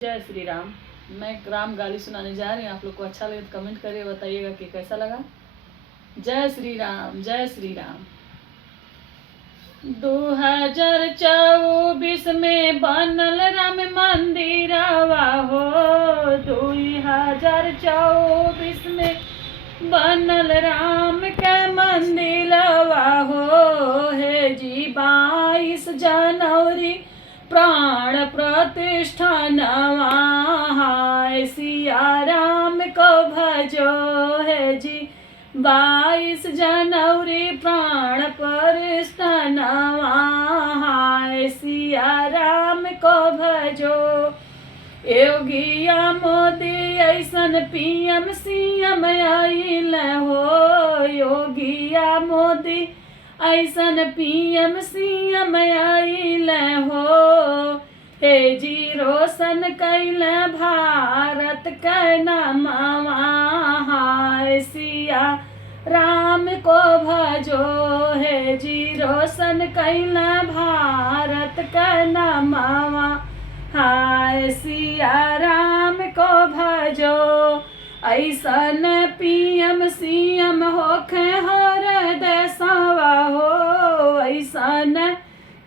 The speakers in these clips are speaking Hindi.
जय श्री राम। मैं राम गाली सुनाने जा रही हूँ। आप लोग को अच्छा लगे तो कमेंट करिए, बताइएगा कि कैसा लगा। जय श्री राम, जय श्री राम। 2024 में बनल राम मंदिरवा हो। 2024 में बनल राम के मंदिरवा हो। हे जी 22 जनवरी प्राण प्रतिष्ठा नवा। सिया राम को भजो है जी 22 जनवरी प्राण प्रतिष्ठा नवा। सिया राम को भजो। योगिया मोदी ऐसन पीएम सीएम आइल हो। योगिया मोदी ऐसन पीएम सीएम आइल हो। हे जी रोशन कैल भारत के नामवा। सिया राम को भजो हे जी रोशन कैल भारत के नामवा। सिया राम को भजो। ऐसन पीएम सीएम होखे हर देशवा हो। ऐसन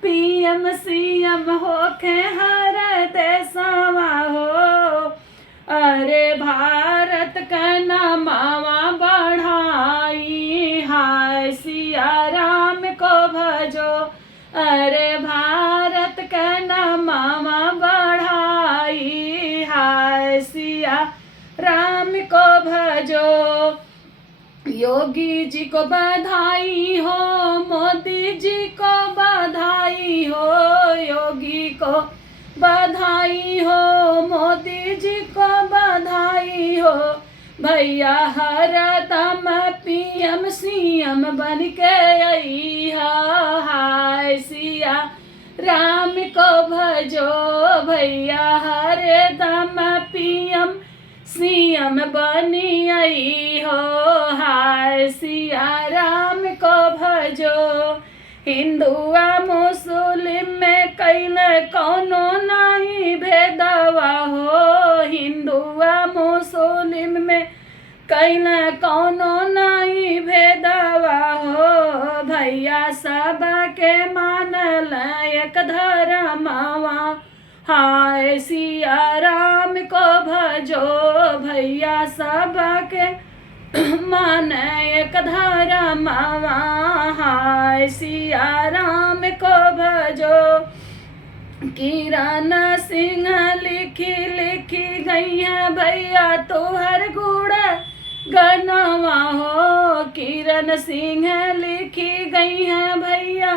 पीएम सीएम होखे हर देशवा हो। अरे भारत का नामवा बढ़ाई। हाय सिया राम को भजो। अरे भारत का नामवा बढ़ाई। हाय सिया राम को भजो। योगी जी को बधाई हो, मोदी जी को बधाई हो। योगी को बधाई हो, मोदी जी को बधाई हो। भैया हरदम पीएम सीएम बन के आई। हाय सिया राम को भजो। भैया हरदम पीएम सीएम बनी आई हो। हाय सिया राम को भजो। हिंदुआ मुस्लिम में कैल कौनो नहीं भेदवा हो। हिंदुआ मुस्लिम में कैल कौनो नहीं भेदवा हो। भैया सब के मानल एक धर्मवा। हाय सिया राम को भजो। भैया सब के मान एक धर्मवा। हाय सिया राम को भजो। किरण सिंह लिखी लिखी गई है भैया तोहर गुण गनवा हो। किरण सिंह लिखी गई है भैया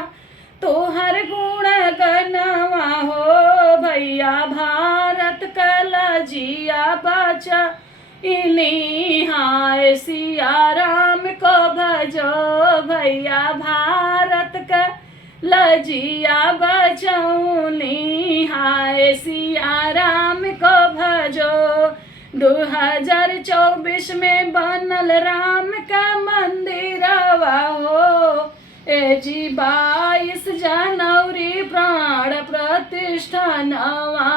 तोहर गुण गनवा हो। भैया भारत का लजिया बचा इनी। हाय सिया राम को भजो। भैया भारत का लजिया बचौनी। हाय सिया राम को भजो। 2024 में बनल राम का मंदिरवा हो। ए जी 22 जनवरी प्राण प्रतिष्ठा नवा।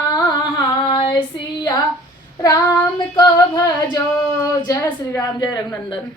हाय सिया राम को भजो। जय श्री राम, जय रघुनंदन।